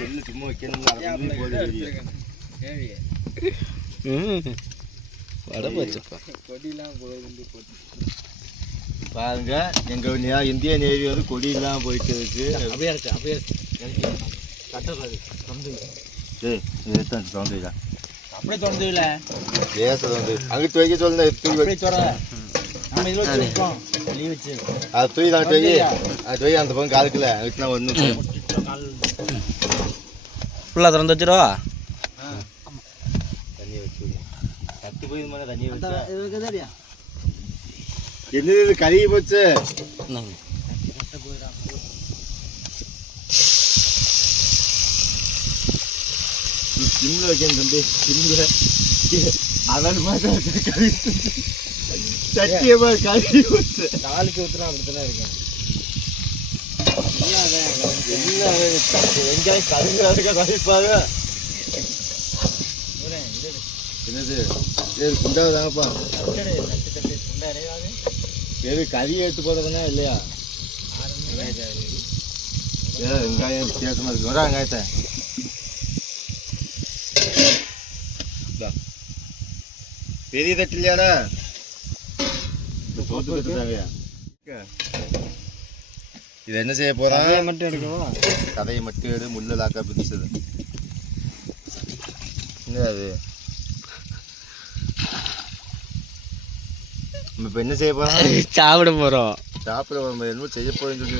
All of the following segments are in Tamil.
செல்லு சும்மா வைக்கணும் கொடியெல்லாம் பாருங்க எங்க இந்திய நேவி வந்து கொடியெல்லாம் போயிட்டு இருக்கு. அப்படியே இருக்கு அப்படியே கட்டக்கூடாது தோந்துடா அப்படியே தோந்துல பேச தோந்து அங்கிட்டு வைக்க சொல்லுங்க நம்ம இதில் வச்சுருக்கோம் லீவ் வச்சு அது தூக்கி தான் வை அது வை அந்த பக்கம் காலுக்குல அங்கிட்டு நான் ஒன்று ஃபுல்லாக திறந்து வச்சிருவா தண்ணியை வச்சு கட்டி போய் இது மாதிரி தண்ணியை வச்சா என்னது கருகி போச்சு சிம்ல வைக்கணும் தம்பி சிம்ல அதன் மாதிரி கறி சட்டியமா கறி போச்சு நாளைக்கு ஊற்றுனா அப்படித்தானே இருக்கும் வெங்காயம் கருங்கிறதுக்காக கறிப்பாங்க என்னது குண்டாவது தாங்கப்பா எது கறி எடுத்து போடுறதுனா இல்லையா வெங்காயம் வித்தியாசமா இருக்கு வரா வெங்காயத்தை பெரிய தட்டு இல்லையாடா சோத்து கட்டுறாங்கயா இது என்ன செய்ய போறான் மட்டும் எடுக்கவா கதையை மட்டும் எடு முள்ள லாக்கா பிடிச்சது என்ன அது இப்போ என்ன செய்ய போறோம் சாப்பிட போறோம் என்ன செய்ய போறேன்னு சொல்லி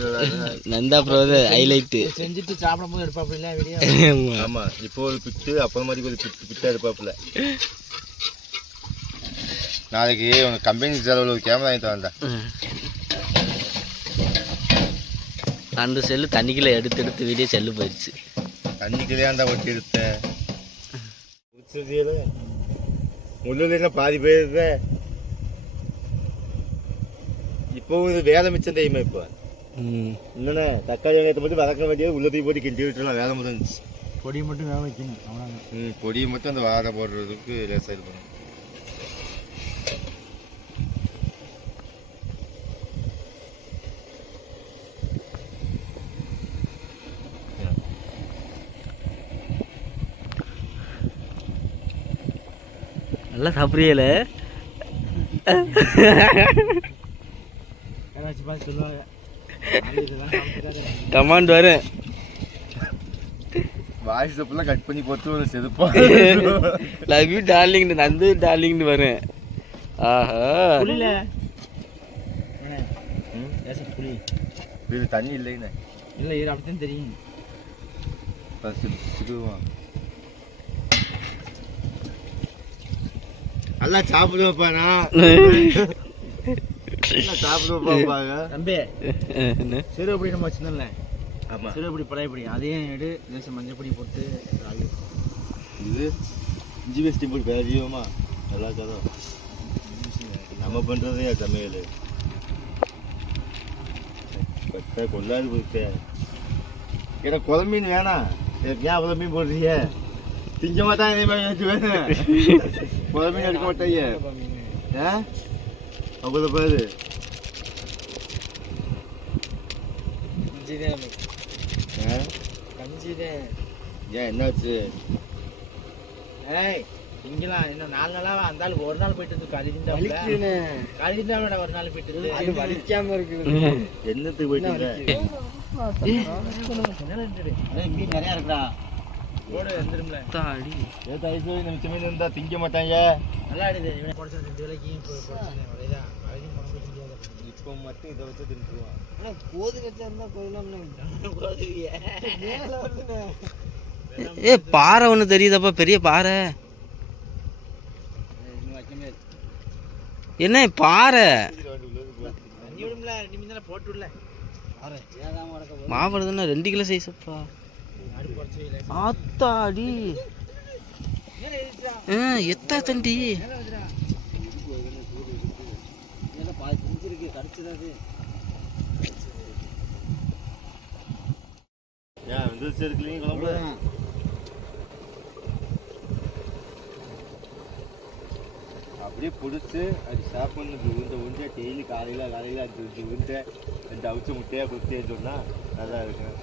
நந்தா ப்ரோ ஹைலைட் செஞ்சுட்டு சாப்பிடும் போது எடுப்பாப்புல வீடியோ ஆமா இப்போ ஒரு பிட்டு அப்போ மாதிரி ஒரு பிட்டா எடுப்பாப்புல நாளைக்கு உங்க கம்பெனி செலவில் ஒரு கேமரா வாங்கிட்டு வந்தேன் 2 செல்லு தண்ணிக்குள்ள எடுத்து வீடியோ செல்லு போயிடுச்சு தண்ணிக்குள்ளேயாண்டா ஒட்டி எடுத்தேன் முள்ளுல பாதி போயிருந்த இப்போ இது வேலை மிச்சம் தெரியுமா இப்போ இல்லைண்ணே தக்காளி வெங்காயத்தை மட்டும் வதக்க வேண்டியது உள்ளத்தையும் போட்டு கிண்டி விட்டுலாம் வேலை முடிஞ்சிச்சு பொடியை மட்டும் வேக வைக்கணும் பொடியை மட்டும் அந்த வாழை போடுறதுக்கு லேசாக இது பண்ணணும் நல்லா சாப்பிட்றியல கமாண்ட் வரும் வாய்ஸ் அப்பெல்லாம் கட் பண்ணி போட்டு ஒரு செதுப்பா லவ் யூ டார்லிங் நந்து டார்லிங்னு வரும் ஆஹா புளி இது தண்ணி இல்லைன்னு இல்லை இது அப்படித்தான் தெரியும் நல்லா சாப்பிடுவாப்பாண்ணா சாப்பிடுவாப்பாங்க தம்பி சிறுபடி நம்ம வச்சிருந்தோம்ல ஆமாம் சிறுபடி பழையபடி அதையும் எடு லேசம் மஞ்சள் பொடி போட்டு இது இஞ்சி பேஸ்டி போட்டு பேசியோமா நல்லா கதை நம்ம பண்ணுறதே சமையல் கரெக்டாக கொள்ளாது போயிட்டு ஏன்னா குழம்பீன் வேணாம் ஏன் அவ்வளோ மீன் போடுறீங்க திங்க மாட்டான் இதே மாதிரி வேணும் குழம்பீன் எடுக்க மாட்டாங்க ஏன் அவ்வளோ பாரு ஏன் என்னாச்சு ஏய் இங்கெல்லாம் இன்னும் 4 நாளாக அந்த ஆளுக்கு ஒரு நாள் போயிட்டு இருந்து கழிஞ்சாவிட ஒரு நாள் போயிட்டு அது வலிக்காம இருக்கு என்னத்துக்கு போயிட்டு மீன் நிறையா இருக்குடா போடு வந்துரும்ல தாடி நிமிஷமே இருந்தா திங்க மாட்டாங்க நல்லா ஆடுது 2 விலைக்கு இப்போ மட்டும் இதை வச்சு தின்றுவான் ஆனால் கோது கச்சா இருந்தால் ஏ பாறை ஒன்று தெரியுதப்பா பெரிய பாறை என்ன பாறை போட்டு மாவட்டம்னா 2 கிலோ சைஸ்ப்பா ஆத்தாடி எத்தா தண்டி அப்படியே பிடிச்சி அது சாப்பிட்ணும் உருண்டை உருண்டை டெய்லி காலையில் அது உருண்டை 2 அவிச்ச முட்டையாக கொடுத்தேன்னு சொன்னால் நல்லா இருக்கும்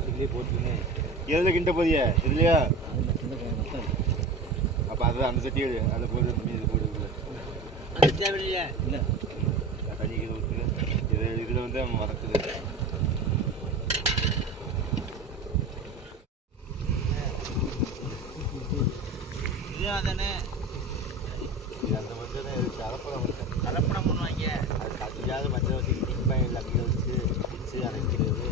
சட்டிலே போட்டுன்னு எதில் கிண்ட போதிய இதுலையா அது சின்ன மொத்தம் அப்போ அது அந்த சட்டி எடு அதை போட்டு மீன் இது போட்டு அது தேவையில்லையா இல்லை தண்ணி இது ஊற்றுங்க இதில் வந்து வதக்குது தானே இது அந்த மஞ்சள் தான் இருக்குது கலப்படம் வந்து கலப்படம் பண்ணுவாங்க அது கட்டியாவது மஞ்சள் வச்சு டிப்பாய் இல்லை அப்படியே வச்சு பிச்சு அரைக்கிறது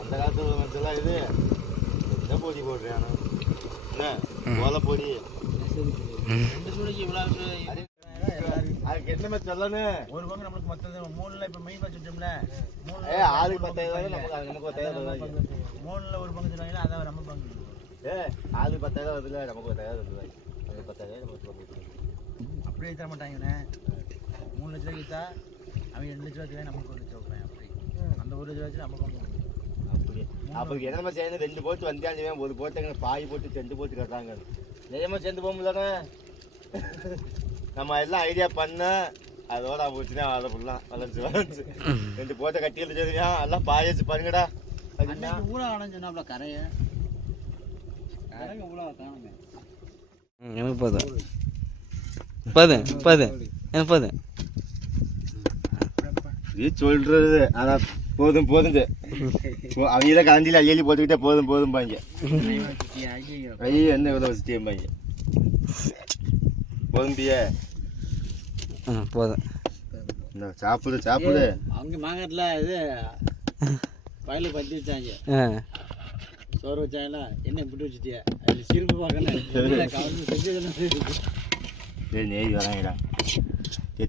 அந்த காலத்தில் உள்ள மஞ்சள்லாம் இது என்ன பொடி போடுறேன் என்ன ஓலை பொடி ரெண்டு சூளைக்கு இவ்வளோ அதுக்கு என்ன மாதிரி சொல்லணும் ஒரு பங்கு நம்மளுக்கு மொத்தம் மூணுல இப்போ மெயின் வச்சுட்டோம்ல ஆளுக்கு 10,000 நமக்கு அது நமக்கு 10,000 மூணுல ஒரு பங்கு சொல்லுவாங்க அதான் நம்ம பங்கு ஆளுக்கு 10,000 வருதுல நமக்கு 10,000 வருது அது 10,000 நமக்கு வருது அப்படியே தர மாட்டாங்கண்ணே 3 லட்ச ரூபாய்க்கு விற்றா அவன் 2 லட்ச ரூபாய்க்கு நமக்கு 1 லட்சம் வைப்பேன் அப்படி அந்த 1 லட்ச வச்சு நம்ம பங்கு அப்படி அப்போ என்ன நம்ம செய்யணும் 2 போட்டு வந்தாலும் ஒரு போட்டு பாய் போட்டு 2 போட்டு கட்டுறாங்க நிஜமாக சேர்ந்து போக முடியலண்ணே நம்ம எல்லாம் ஐடியா பண்ண அதோட போச்சுன்னா அதை ஃபுல்லாக வளர்ந்து 2 போட்டை கட்டி எழுதியா எல்லாம் பாய் வச்சு பாருங்கடா ஊழ அணைஞ்சோன்னா கரையை ஊழ காணுங்க எனக்கு போதும் எனக்கு போதும் இது சொல்றது ஆனா போதும் போதுங்க அவங்க கலந்தில அள்ளி போட்டுக்கிட்டே போதும் போதும் பாங்க ஐயோ என்ன இவ்வளோ வச்சுட்டேன் பாங்க போதும்பிய போதும் சாப்பிடு சாப்பிடு அவங்க மாங்கட்டில் இது வயலுக்கு பற்றி வச்சாங்க சோறு வச்சாங்களா என்ன இப்படி வச்சுட்டியா அது சிரிப்பு பார்க்கணும் கலந்து செஞ்சு நெய் வராங்கடா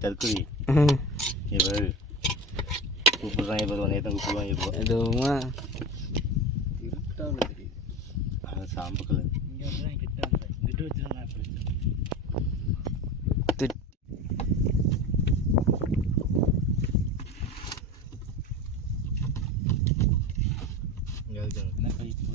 தற்கொலை இப்போ கூப்பிடுறாங்க இப்போ நேற்று கூப்பிடுவாங்க இப்போ எதுவுமா சாம்பக்கல் இங்கே கிட்ட கிட்ட வச்சுருந்தேன் என்ன கழிப்பு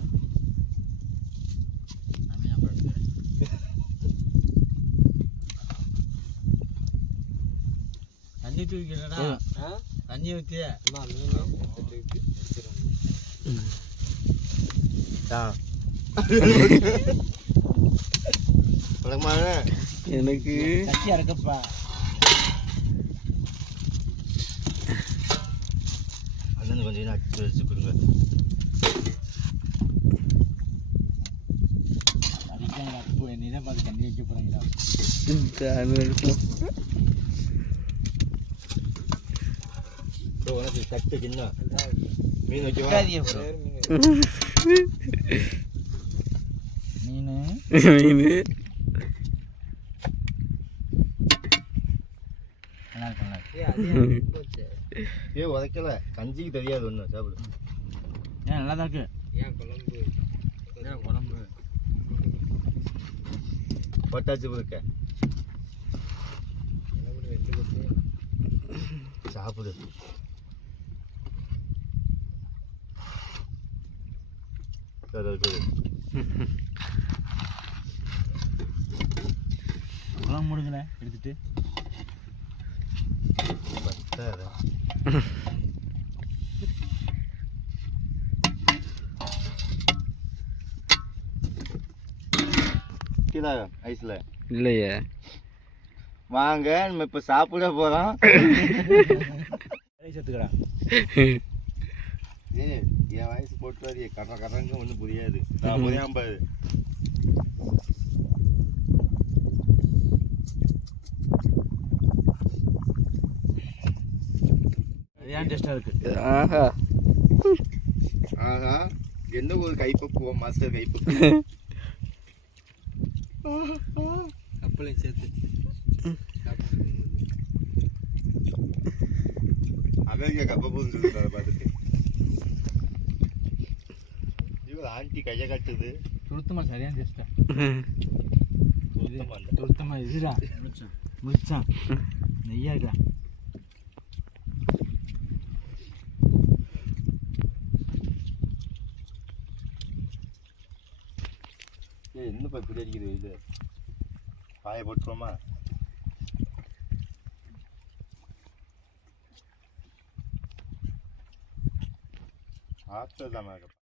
தண்ணி தூக்கிடா தண்ணி ஊற்றி எனக்கு கட்டி அறக்கப்பா அண்ணன் கொஞ்சம் அடிச்சு வச்சு கொடுங்க அடிக்கலாம் அப்போ என்னதான் பார்த்து தண்ணி வைக்க போகிறாங்களா உனக்கு தட்டு கிண்ணா மீன் வைக்கவா மீன் உதைக்கல கஞ்சிக்கு தெரியாது ஒன்றும் சாப்பிடு ஏன் நல்லா தான் இருக்கு ஏன் குழம்பு பொட்டாச்சு இருக்க சாப்பிடு குழம்பு முடுங்களேன் எடுத்துட்டு ஐஸ்ல இல்லையே வாங்க நம்ம இப்ப சாப்பிட போறோம் சேர்த்துக்கடா என் வயசு போட்டு கரங்க ஒன்றும் புரியாது புரியாம பாரு ஏன் டேஸ்டா இருக்கு ஆஹா ஆஹா என்ன ஒரு கைப்பக்குவோம் மாஸ்டர் கைப்பக்குவோம் கப்பலையும் சேர்த்து அமெரிக்கா கப்ப போதுன்னு சொல்லிட்டு பார்த்துட்டு இவங்க ஆண்டி கையை கட்டுது துருத்தமா சரியான டேஸ்டா சுத்தமா இல்ல. துருத்தமா இதுடா முடிச்சான் நெய்யாடா இன்னும் இப்போ இப்படி அடிக்குது இது பாய போட்டுருவோமா ஆற்று தான்